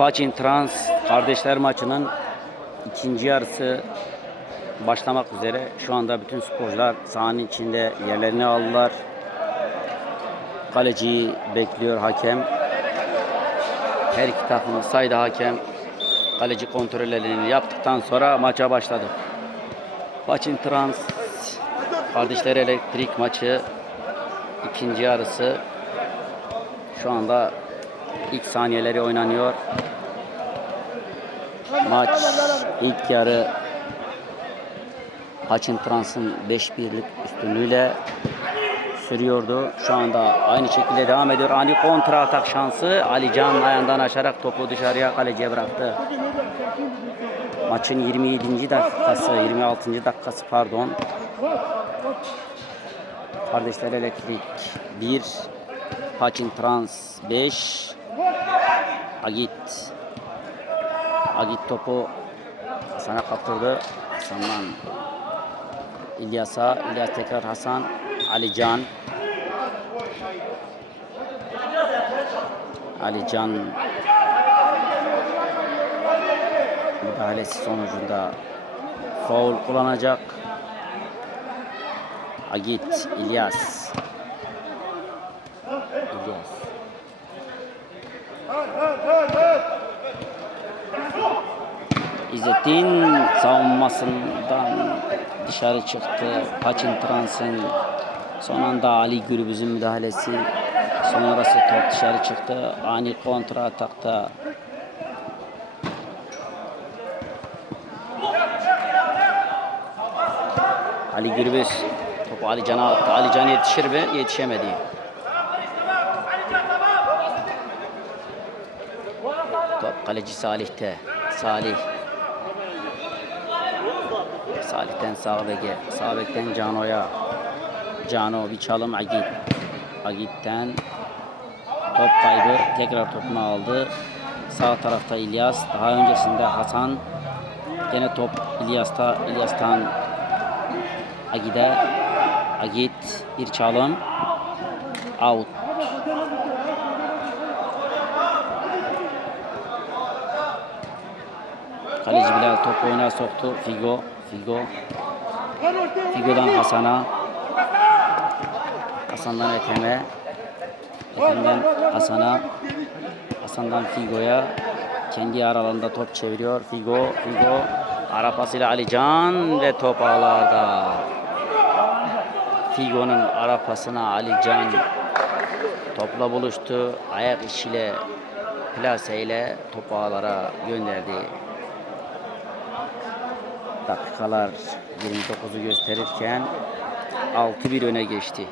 Paçin Trans kardeşler maçının ikinci yarısı başlamak üzere. Şu anda bütün sporcular sahanın içinde yerlerini aldılar. Kaleciyi bekliyor hakem. Her iki takımın saydı hakem. Kaleci kontrollerini yaptıktan sonra maça başladı. Paçin Trans Kardeşler Elektrik maçı ikinci yarısı şu anda ilk saniyeleri oynanıyor. Maç ilk yarı Paçin Trans'ın 5-1'lik üstünlüğüyle sürüyordu. Şu anda aynı şekilde devam ediyor. Ani kontra atak şansı. Ali Can ayağından aşarak topu dışarıya kaleciye bıraktı. Maçın 27. dakikası, 26. dakikası pardon. Kardeşler Elektrik 1, Paçin Trans 5, Agit Agit topu Hasan'a kaptırdı. Hasan'dan İlyas'a, İlyas tekrar Hasan, Ali Can Ali Can müdahalesi sonucunda faul kullanacak. Agit, İlyas. İlyas. İzzettin savunmasından dışarı çıktı. Paçin Trans'ın son anda Ali Gürbüz'ün müdahalesi sonrası top dışarı çıktı. Ani kontra atakta Ali Gürbüz topu Ali Can'a attı. Ali Can yetişir mi? Yetişemedi. Top kaleci Salih'te. Salih. Salih'ten sağ beke. Sağ bekten Cano'ya. Cano bir çalım Agit. Agit'ten top kaybı. Tekrar topunu aldı. Sağ tarafta İlyas. Daha öncesinde Hasan. Gene top İlyas'ta. İlyas'tan Agit'e. Agit bir çalım. Out. Kaleci Bilal topu oyuna soktu. Figo. Figo. Figo'dan Hasan'a. Hasan'dan Ethem'e. Ethem'den Hasan'a. Hasan'dan Figo'ya. Kendi aralarında top çeviriyor. Figo. Figo. Ara pasıyla Ali Can ve top ağlarda. Figo'nun ara pasına Ali Can topla buluştu. Ayak içiyle plaseyle topu ağlara gönderdi. Dakikalar 29'u gösterirken 6-1 öne geçti.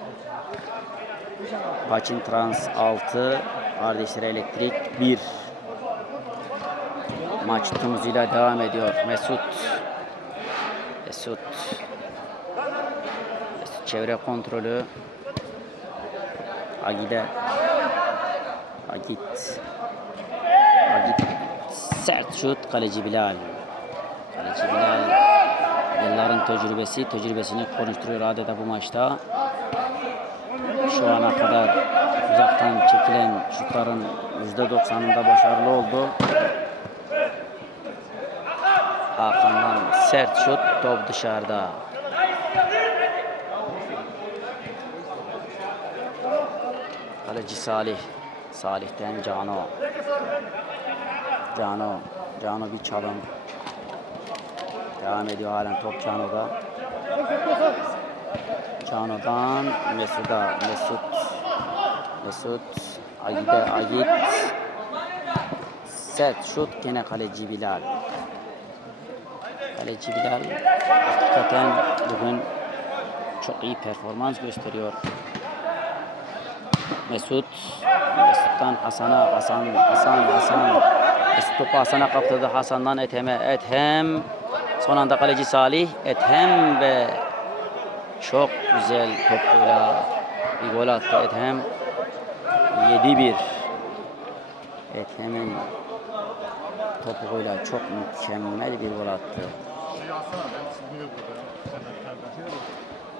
Paçin Trans 6, Kardeşler Elektrik 1. Maç tüm hızıyla devam ediyor. Mesut. Mesut. Mesut çevre kontrolü. Agide Agit. Agit. Sert şut. Kaleci Bilal. Kaleci Bilal yılların tecrübesi tecrübesini konuşturuyor adeta bu maçta şu ana kadar uzaktan çekilen şutların %90'ında başarılı oldu. Hakan'dan sert şut, top dışarıda. Kaleci Salih. Salih'ten Cano. Cano. Cano bir çalım. Devam ediyor halen top Cano'da. Cano'dan Mesut'a. Mesut. Mesut. Agit'e Agit. Sert şut gene kaleci Bilal. Kaleci Bilal hakikaten bugün çok iyi performans gösteriyor. Mesut, Mesut'tan Hasan'a, Hasan, Hasan, Hasan. Mesut topu Hasan'a kaptırdı. Hasan'dan Ethem'e, Ethem. Son anda kaleci Salih, Ethem ve çok güzel topuyla bir gol attı Ethem. 7-1. Ethem'in topuyla çok mükemmel bir gol attı.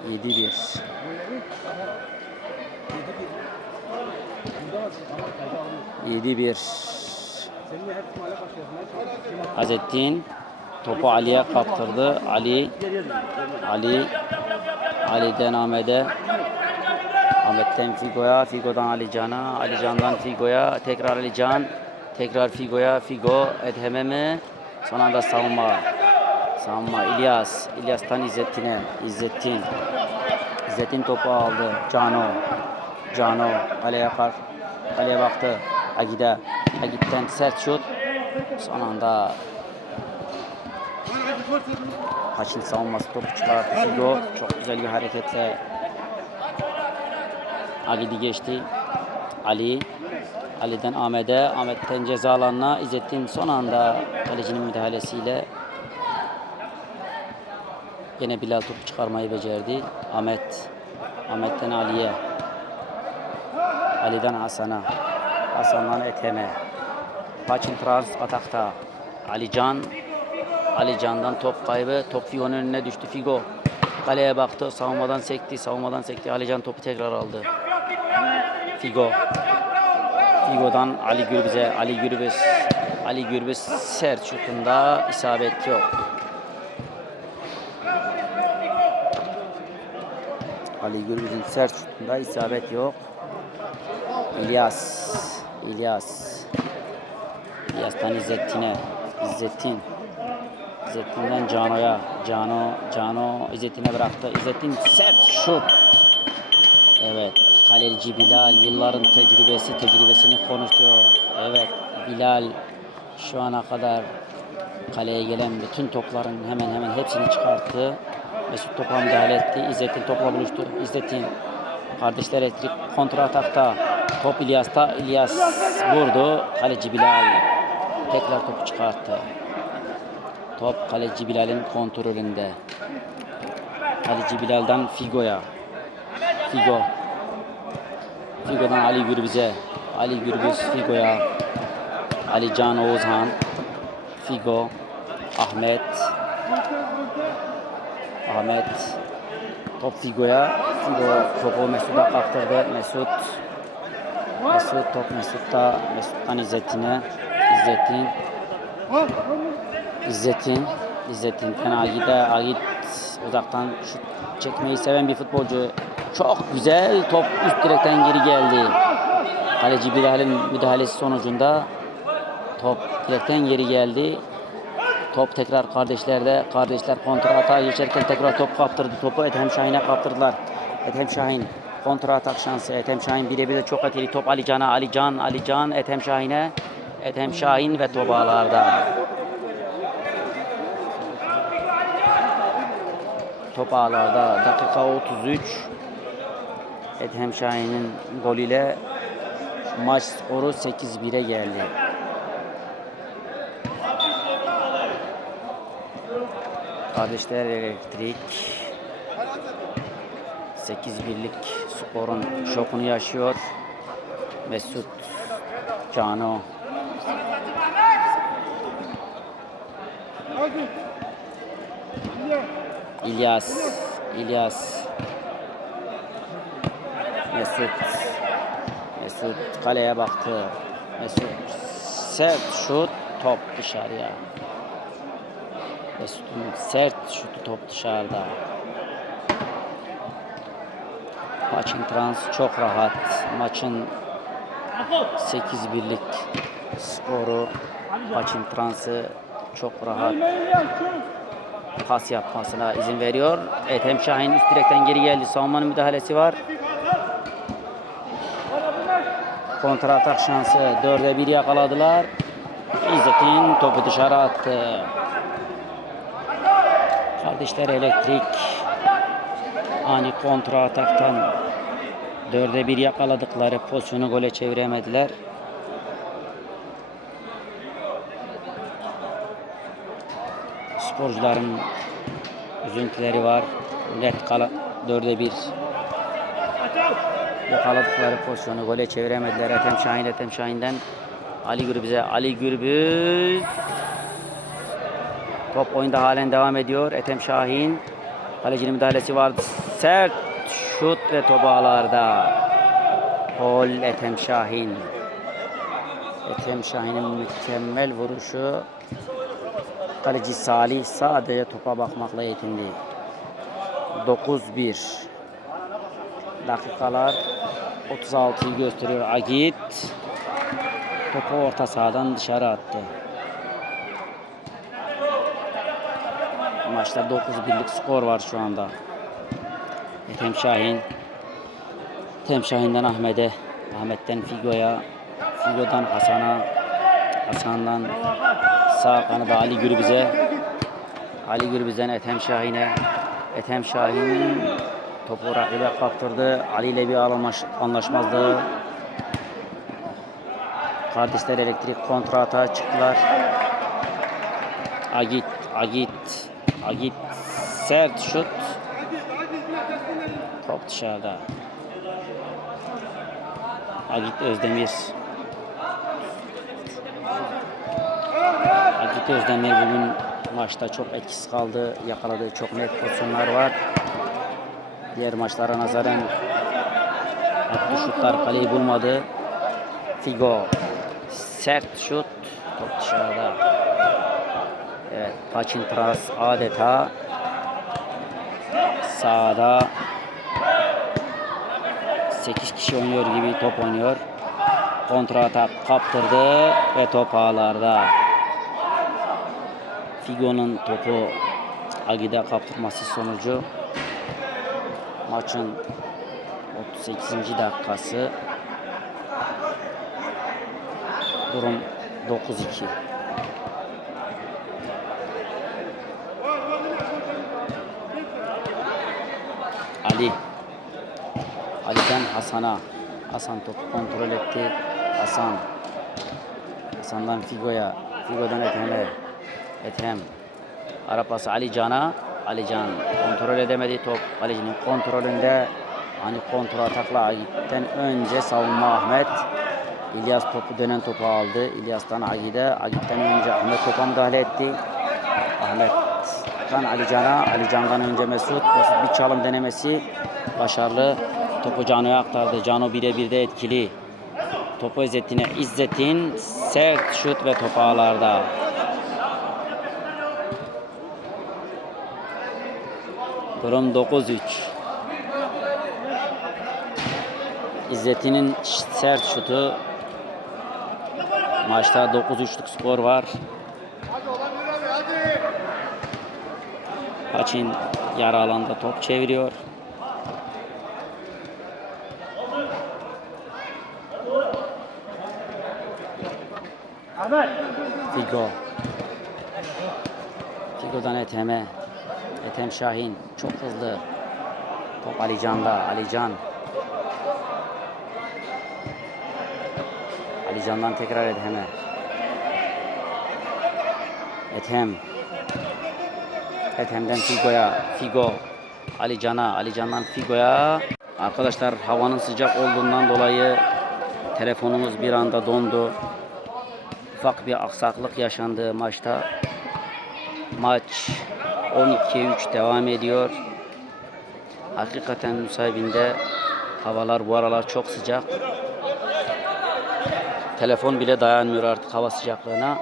7-1. Yedi bir Azettin topu Ali'ye kaptırdı. Ali Ali Ali'den Ahmet'e Ahmet'ten Figo'ya, Figo'dan Alican'a, Alican'dan Figo'ya, tekrar Alican, tekrar Figo'ya, Figo, Edhem'e mi? Son anda savunma. Savunma İlyas, İlyas'tan İzzettin'e, İzzettin. İzzettin topu aldı. Cano, Cano kaleye kar, kaleye baktı. Agide, Agit'ten sert şut. Son anda Haçin savunması topu çıkarttı. Figo çok güzel bir hareketle Agidi geçti. Ali. Ali'den Ahmet'e. Ahmet'ten ceza alanına. İzzettin son anda kalecinin müdahalesiyle Yine Bilal topu çıkarmayı becerdi. Ahmet. Ahmet'ten Ali'ye. Ali'den Hasan'a. Hasan'dan Ethem'e. Paçin trans atakta. Alican. Alican'dan top kaybı. Top Figo'nun önüne düştü. Figo kaleye baktı. Savunmadan sekti. Savunmadan sekti. Alican topu tekrar aldı. Figo. Figo'dan Ali Gürbüz'e. Ali Gürbüz. Ali Gürbüz sert şutunda isabet yok. Ali Gürbüz'ün sert şutunda isabet yok. İlyas. İlyas. İlyas'tan İzzettin'e. İzzettin. İzzettin'den Cano'ya. Cano, Cano İzzettin'e bıraktı. İzzettin sert şut. Evet. Kaleci Bilal yılların tecrübesi tecrübesini konuşuyor. Evet. Bilal şu ana kadar kaleye gelen bütün topların hemen hemen hepsini çıkarttı. Mesut topa müdahale etti. İzzettin topla buluştu. İzzettin kardeşler elektrik kontra atakta. Top İlyas'ta. İlyas vurdu. Kaleci Bilal tekrar topu çıkarttı. Top kaleci Bilal'in kontrolünde. Kaleci Bilal'dan Figo'ya. Figo. Figo'dan Ali Gürbüz'e. Ali Gürbüz Figo'ya. Ali Can Oğuzhan. Figo. Ahmet. Ahmet. Top Figo'ya. Figo topu Mesut'a kaptırdı. Mesut. Mesut top Mesut'ta. Mesut'tan İzzettin'e. İzzettin. İzzettin. İzzettin'den Agit'e. Agit uzaktan şut çekmeyi seven bir futbolcu. Çok güzel top üst direkten geri geldi. Kaleci Bilal'in müdahalesi sonucunda top direkten geri geldi. Top tekrar kardeşlerde. Kardeşler kontra atağa geçerken tekrar top kaptırdı. Topu Ethem Şahin'e kaptırdılar. Ethem Şahin kontra atak şansı. Ethem Şahin birebir de çok etkili. Top Ali Can'a. Ali Can, Ali Can Ethem Şahin'e. Ethem Şahin ve top ağlarda. Top ağlarda. Dakika 33. Ethem Şahin'in golüyle maç skoru 8-1'e geldi. Kardeşler Elektrik 8-1'lik skorun şokunu yaşıyor. Mesut Cano İlyas İlyas Mesut Mesut kaleye baktı. Mesut sert şut top dışarıya. Mesut'un sert şutu top dışarıda. Maçın trans çok rahat. Maçın 8-1'lik skoru maçın transı çok rahat pas yapmasına izin veriyor. Ethem Şahin üst direkten geri geldi. Savunmanın müdahalesi var. Kontra atak şansı. Dörde bir yakaladılar. İzzettin topu dışarı attı. Kardeşler elektrik ani kontra ataktan dörde bir yakaladıkları pozisyonu gole çeviremediler. Sporcuların üzüntüleri var. Net kala dörde bir yakaladıkları pozisyonu gole çeviremediler. Ethem Şahin, Ethem Şahin'den Ali Gürbüz'e. Ali Gürbüz Top oyunda halen devam ediyor. Ethem Şahin. Kalecinin müdahalesi vardı. Sert şut ve top ağlarda. Gol Ethem Şahin. Ethem Şahin'in mükemmel vuruşu. Kaleci Salih sadece topa bakmakla yetindi. 9-1. Dakikalar 36'yı gösteriyor. Agit topu orta sahadan dışarı attı. Maçta 9-1'lik skor var şu anda. Ethem Şahin Ethem Şahin'den Ahmet'e Ahmet'ten Figo'ya Figo'dan Hasan'a Hasan'dan sağ kanadı Ali Gürbüz'e Ali Gürbüz'den Ethem Şahin'e Ethem Şahin topu rakibe kaptırdı. Ali ile bir anlaş- anlaşmazlığı Kardeşler elektrik kontra atağa çıktılar. Agit, Agit, Agit sert şut. Top dışarıda. Agit Özdemir. Agit Özdemir bugün maçta çok etkisiz kaldı. Yakaladığı çok net pozisyonlar var. Diğer maçlara nazaran attığı şutlar kaleyi bulmadı. Figo sert şut top dışarıda. Evet Paçintras adeta sağda 8 kişi oynuyor gibi top oynuyor. Kontra atak kaptırdı ve top ağlarda. Figo'nun topu Agide kaptırması sonucu maçın 38. dakikası durum 9-2. Ali Ali'den Hasan'a Hasan topu kontrol etti. Hasan Hasan'dan Figo'ya Figo'dan Ethem'e Ethem Ara pası Ali Can'a Ali Can kontrol edemedi top Kalecinin kontrolünde hani kontrol atakla Agit'ten önce savunma Ahmet İlyas topu dönen topu aldı. İlyas'tan Agit'e Agit'ten önce Ahmet topa müdahale etti. Ahmet'ten Ali Can'a Ali Can'dan önce Mesut Mesut bir çalım denemesi başarılı. Topu Cano'ya aktardı. Cano birebir de etkili. Topu İzzettin'e. İzzettin sert şut ve top ağlarda. Durum 9-3. İzzettin'in sert şutu maçta 9-3'lük skor var. Paçin yarı alanda top çeviriyor. Figo. Figo'dan Ethem'e. Ethem Şahin çok hızlı. Top Ali Can'da. Ali Can. Ali Can'dan tekrar Ethem'e. Ethem. Ethem'den Figo'ya. Figo. Ali Can'a. Ali Can'dan Figo'ya. Arkadaşlar havanın sıcak olduğundan dolayı telefonumuz bir anda dondu. Ufak bir aksaklık yaşandı maçta. Maç 12'ye 3 devam ediyor. Hakikaten müsahibinde havalar bu aralar çok sıcak. Telefon bile dayanmıyor artık hava sıcaklığına.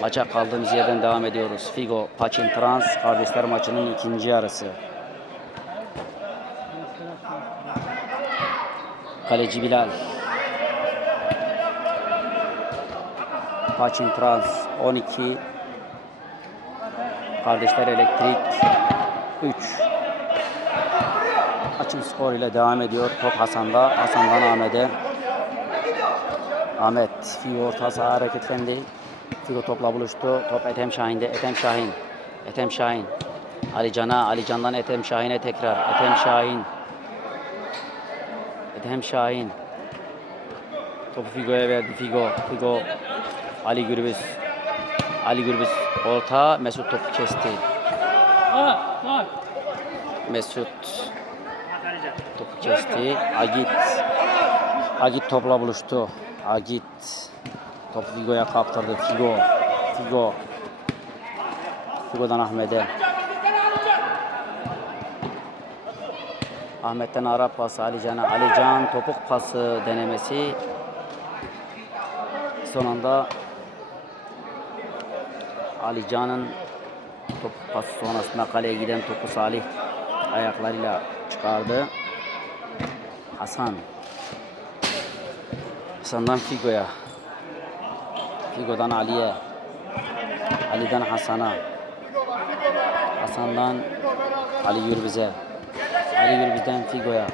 Maça kaldığımız yerden devam ediyoruz. Figo, Paçin Trans kardeşler maçının ikinci yarısı. Kaleci Bilal. Paçin Trans 12. Kardeşler Elektrik 3. Maçın skor ile devam ediyor. Top Hasan'da. Hasan'dan Ahmet'e. Ahmet Figo orta saha hareketlendi. Figo topla buluştu. Top Ethem Şahin'de. Ethem Şahin. Ethem Şahin. Ali Can'a. Ali Can'dan Ethem Şahin'e tekrar. Ethem Şahin. Ethem Şahin. Topu Figo'ya verdi. Figo. Figo. Ali Gürbüz. Ali Gürbüz orta. Mesut topu kesti. Mesut topu kesti. Agit. Agit topla buluştu. Agit. Topu Figo'ya kaptırdı. Figo. Figo. Figo'dan Ahmet'e. Ahmet'ten Arap pası Ali Can'a. Ali Can topuk pası denemesi. son anda Ali Can'ın top pası sonrasında kaleye giden topu Salih ayaklarıyla çıkardı. Hasan. Hasan'dan Figo'ya. Figo'dan Ali'ye. Ali'den Hasan'a. Hasan'dan Ali Gürbüz'e. Ali Gürbüz'den Figo'ya.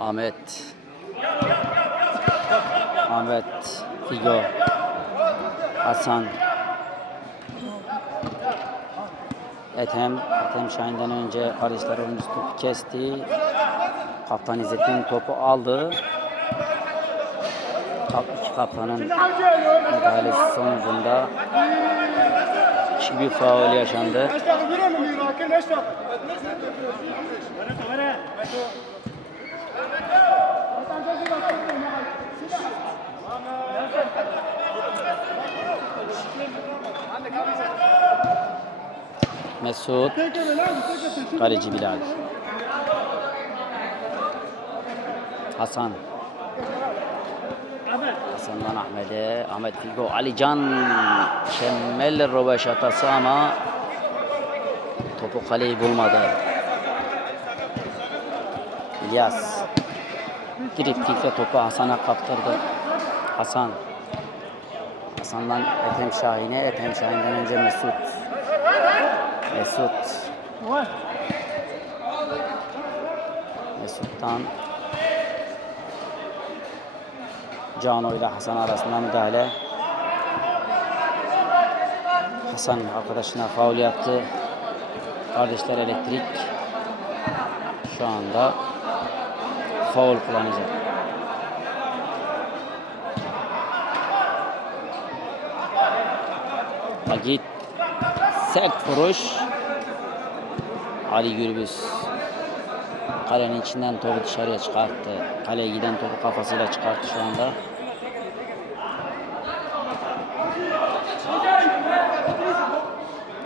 Ahmet. Ahmet. Figo. Hasan. Ethem. Ethem Şahin'den önce oyuncusu topu kesti. Kaptan İzzettin topu aldı. Kap, iki kaptanın müdahalesi sonucunda kişi bir faul yaşandı. Mesut Kaleci Bilal. Hasan. Hasan'dan Ahmet'e Ahmet Figo Ali Can Şemmel röveşatası ama topu kaleyi bulmadı. İlyas. Driptikle topu Hasan'a kaptırdı. Hasan Hasan'dan Ethem Şahin'e Ethem Şahin'den önce Mesut Mesut Mesut'tan Cano ile Hasan arasında müdahale. Hasan arkadaşına faul yaptı. Kardeşler elektrik şu anda faul kullanacak. Agit sert vuruş. Ali Gürbüz kalenin içinden topu dışarıya çıkarttı. Kaleye giden topu kafasıyla çıkarttı şu anda.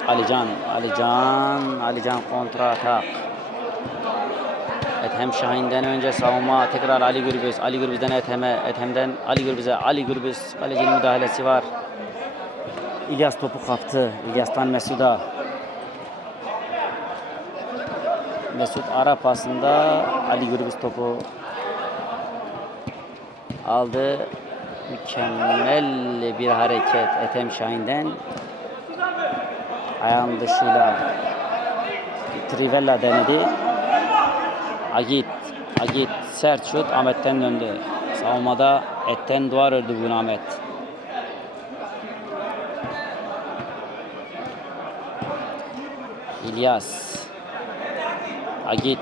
Alican, Alican, Alican kontra atak. Ethem Şahin'den önce savunma tekrar Ali Gürbüz, Ali Gürbüz'den Ethem'e, Ethem'den Ali Gürbüz'e, Ali Gürbüz kalecinin müdahalesi var. İlyas topu kaptı. İlyas'tan Mesut'a. Mesut ara pasında Ali Gürbüz topu aldı. Mükemmel bir hareket Ethem Şahin'den. Ayağın dışıyla Trivella denedi. Agit. Agit sert şut Ahmet'ten döndü. Savunmada etten duvar ördü bugün Ahmet. İlyas. Agit.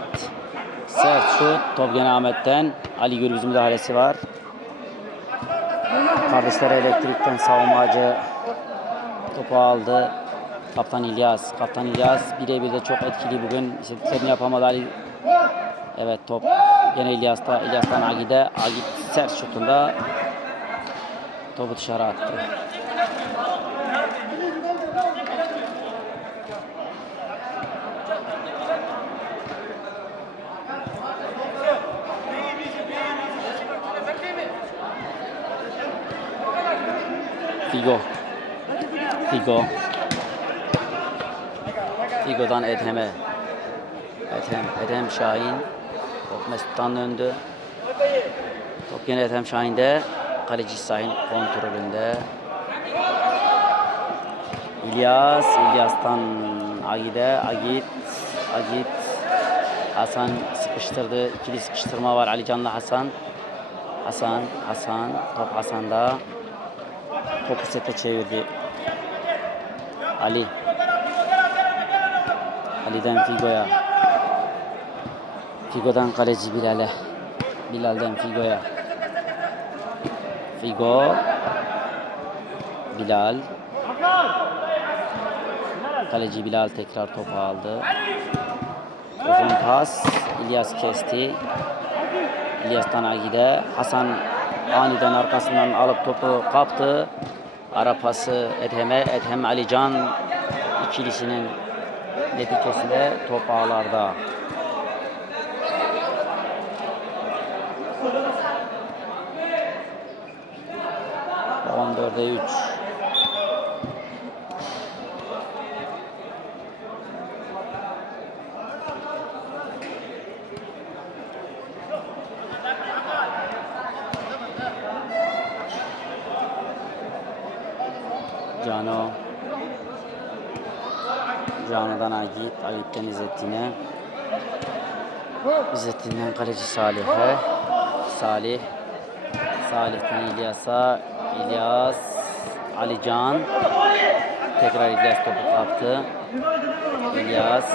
Sert şut. Top gene Ahmet'ten. Ali Gürbüz müdahalesi var. Kardeşler elektrikten savunmacı topu aldı. Kaptan İlyas. Kaptan İlyas birebir de çok etkili bugün. İstediklerini yapamadı Ali. Evet top gene İlyas'ta. İlyas'tan Agit'e. Agit sert şutunda topu dışarı attı. Figo. Figo. Figo'dan Edhem'e. Edhem, Edhem Şahin. Top Mesut'tan döndü. Top yine Edhem Şahin'de. Kaleci Şahin kontrolünde. İlyas, İlyas'tan Agit'e. Agit, Agit. Hasan sıkıştırdı. İkili sıkıştırma var. Ali Can'la Hasan. Hasan, Hasan. Top Hasan'da. Topu sete çevirdi. Ali. Ali'den Figo'ya. Figo'dan kaleci Bilal'e. Bilal'den Figo'ya. Figo. Bilal. Kaleci Bilal tekrar topu aldı. Uzun pas. İlyas kesti. İlyas'tan Agide. Hasan aniden arkasından alıp topu kaptı. Ara pası Edhem'e. Edhem Alican ikilisinin neticesinde top ağlarda. 14'e 3. Cano Cano'dan Agit, Agit'ten İzzettin'e. İzzettin'den kaleci Salih'e. Salih. Salih'ten İlyas'a. İlyas. Alican. Tekrar İlyas topu kaptı. İlyas.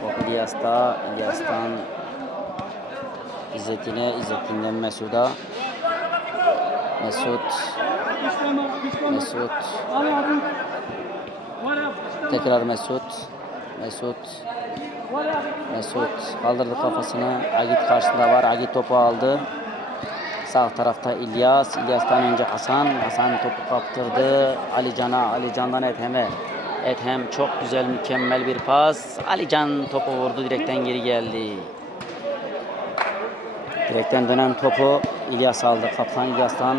Top İlyas'ta İlyas'tan İzzettin'e. İzzettin'den Mesut'a. Mesut. Mesut Tekrar Mesut. Mesut. Mesut kaldırdı kafasını. Agit karşısında var. Agit topu aldı. Sağ tarafta İlyas. İlyas'tan önce Hasan. Hasan topu kaptırdı. Alican'a. Alican'dan Ethem'e. Ethem çok güzel mükemmel bir pas. Alican topu vurdu. Direkten geri geldi. Direkten dönen topu İlyas aldı. Kaptan İlyas'tan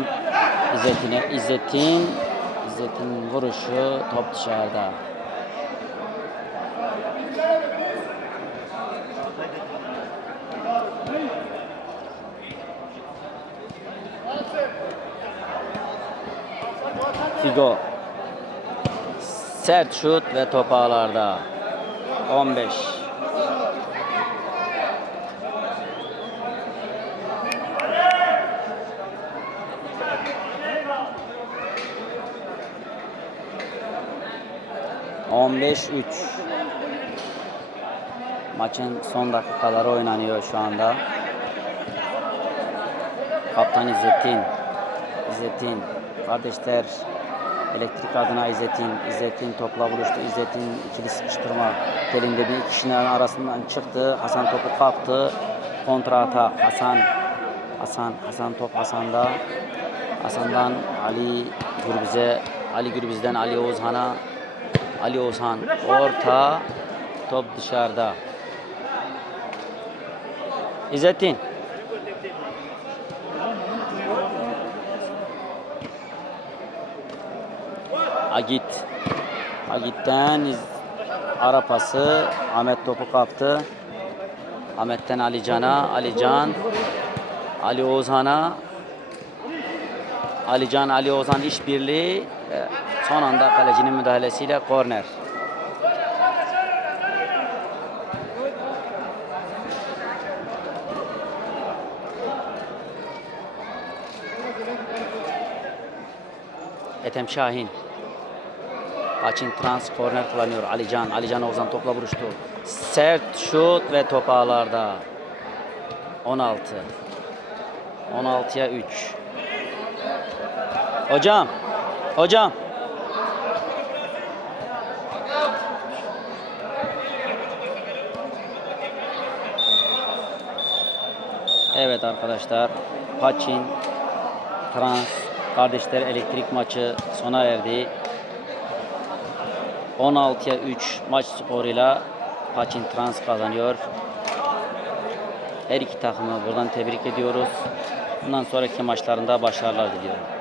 İzzettin'e. İzzettin. İzzettin vuruşu top dışarıda. Figo. Sert şut ve top ağlarda. 15. On beş üç. Maçın son dakikaları oynanıyor şu anda. Kaptan İzzettin. İzzettin. Kardeşler elektrik adına İzzettin. İzzettin topla buluştu. İzzettin ikili sıkıştırma. Telinde bir kişinin arasından çıktı. Hasan topu kaptı. Kontra atak. Hasan. Hasan. Hasan top Hasan'da. Hasan'dan Ali Gürbüz'e. Ali Gürbüz'den Ali Oğuzhan'a. Ali Oğuzhan orta. Top dışarıda. İzzettin. Agit. Agit'ten ara pası. Ahmet topu kaptı. Ahmet'ten Alican'a. Alican. Ali Oğuzhan'a. Alican, Ali Oğuzhan işbirliği. Son anda kalecinin müdahalesiyle korner. Ethem Şahin. Açın trans korner kullanıyor Alican. Alican Oğuzhan topla vuruştu. Sert şut ve top ağlarda. 16. 16'ya 3. Hocam. Hocam. Arkadaşlar. Paçin Trans Kardeşler Elektrik maçı sona erdi. 16'ya 3 maç skoruyla Paçin Trans kazanıyor. Her iki takımı buradan tebrik ediyoruz. Bundan sonraki maçlarında başarılar diliyorum.